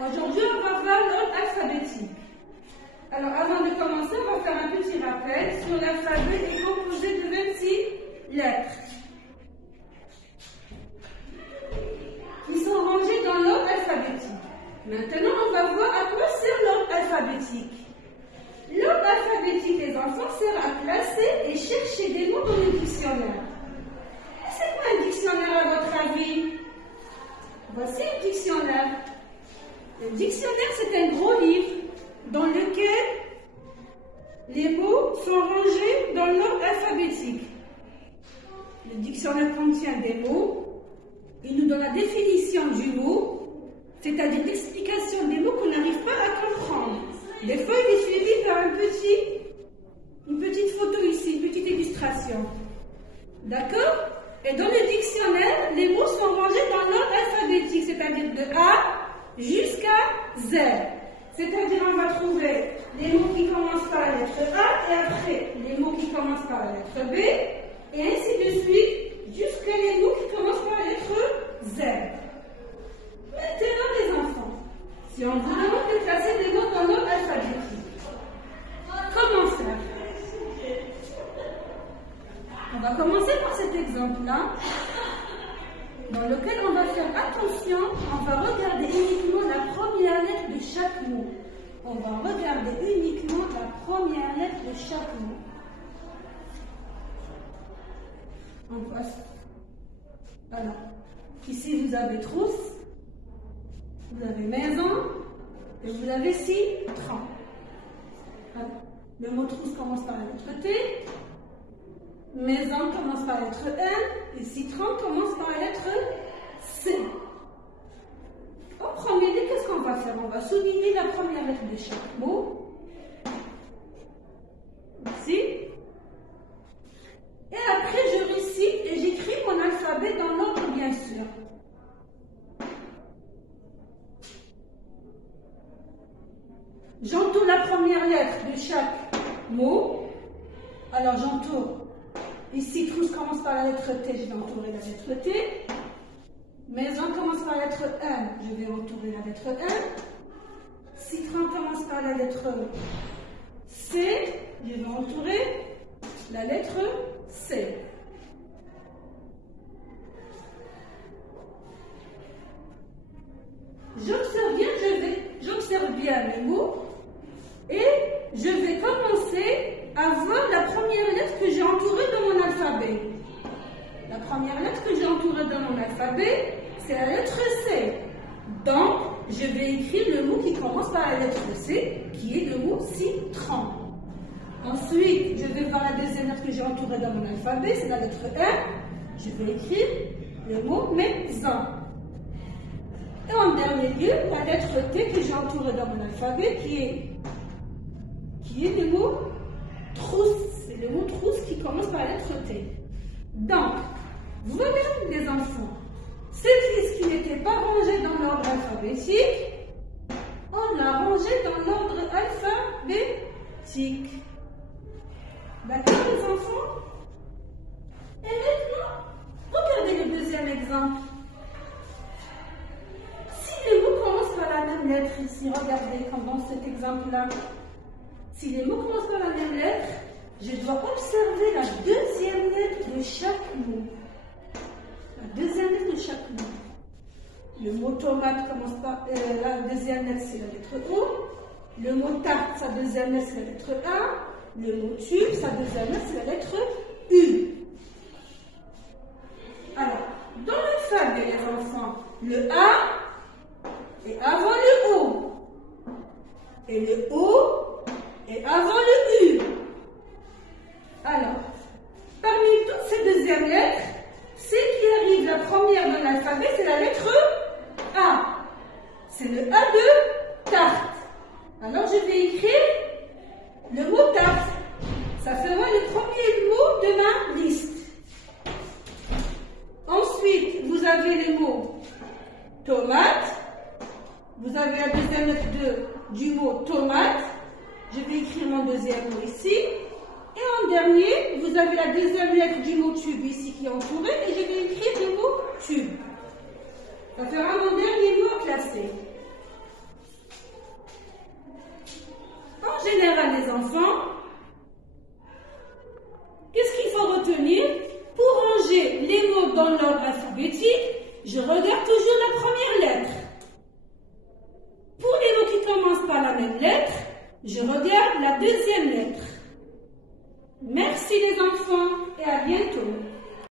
Aujourd'hui, on va voir l'ordre alphabétique. Alors, avant de commencer, on va faire un petit rappel sur l'alphabet est composé de 26 lettres qui sont rangées dans l'ordre alphabétique. Maintenant, on va voir à quoi sert l'ordre alphabétique. L'ordre alphabétique, les enfants, sert à classer et chercher des mots dans le dictionnaire. C'est quoi un dictionnaire à votre avis? Voici un dictionnaire. Le dictionnaire, c'est un gros livre dans lequel les mots sont rangés dans l'ordre alphabétique. Le dictionnaire contient des mots, il nous donne la définition du mot, c'est-à-dire l'explication des mots qu'on n'arrive pas à comprendre. Des fois, il est suivi par une petite photo ici, une petite illustration. D'accord? Et dans le dictionnaire, les mots sont rangés dans l'ordre alphabétique, c'est-à-dire de A jusqu'à Z. C'est-à-dire, on va trouver les mots qui commencent par la lettre A et après les mots qui commencent par la lettre B, et ainsi de suite, jusqu'à les mots qui commencent par la lettre Z. Maintenant, les enfants, si on vous demande de classer des mots dans l'ordre alphabétique, comment faire? On va commencer par cet exemple-là, dans lequel on va faire attention, on va regarder uniquement la première lettre de chaque mot. On va regarder uniquement la première lettre de chaque mot. On passe. Alors, ici vous avez trousse, vous avez maison, et vous avez citron. Le mot trousse commence par la lettre T. Maison commence par la lettre N et citron commence par la lettre C. En premier lieu, qu'est-ce qu'on va faire? On va souligner la première lettre de chaque mot. Ici. Et après, je récite et j'écris mon alphabet dans l'ordre, bien sûr. J'entoure la première lettre de chaque mot. Alors, j'entoure. Ici, trousse commence par la lettre T, je vais entourer la lettre T. Maison commence par la lettre N, je vais entourer la lettre N. Citron commence par la lettre C, je vais entourer la lettre C. J'observe bien les mots et je vais commencer à voir la première lettre que j'ai entourée dans mon alphabet. La première lettre que j'ai entourée dans mon alphabet, c'est la lettre C. Donc, je vais écrire le mot qui commence par la lettre C, qui est le mot citron. Ensuite, je vais voir la deuxième lettre que j'ai entourée dans mon alphabet, c'est la lettre M. Je vais écrire le mot maison. Et en dernier lieu, la lettre T que j'ai entourée dans mon alphabet, qui est le mot trousse. C'est le mot trousse qui commence par la lettre T. Donc, vous voyez les enfants, ce qui n'était pas rangé dans l'ordre alphabétique, on l'a rangé dans l'ordre alphabétique. D'accord les enfants? Et maintenant, regardez le deuxième exemple. Si les mots commencent par la même lettre ici, regardez comme dans cet exemple-là. Si les mots commencent par la même lettre, je dois observer la deuxième lettre de chaque mot. La deuxième lettre de chaque mot. Le mot tomate commence par la deuxième lettre, c'est la lettre O. Le mot tarte, sa deuxième lettre, c'est la lettre A. Le mot tube, sa deuxième lettre, c'est la lettre U. Alors, dans l'alphabet, les enfants, le A est avant le O. Et le O est avant le U. Alors, parmi toutes ces deuxièmes lettres, celle qui arrive la première dans l'alphabet, c'est la lettre A. C'est le A de tarte. Alors, je vais écrire le mot tarte. Ça fera le premier mot de ma liste. Ensuite, vous avez les mots tomate. Vous avez la deuxième lettre du mot tomate. Je vais écrire mon deuxième mot ici. Et en dernier, vous avez la deuxième lettre du mot tube ici qui est entourée. Et je vais écrire le mot tube. Ça fera mon dernier mot classé. enfants, qu'est-ce qu'il faut retenir? Pour ranger les mots dans l'ordre alphabétique, je regarde toujours la première lettre. Pour les mots qui commencent par la même lettre, je regarde la deuxième lettre. Merci les enfants et à bientôt.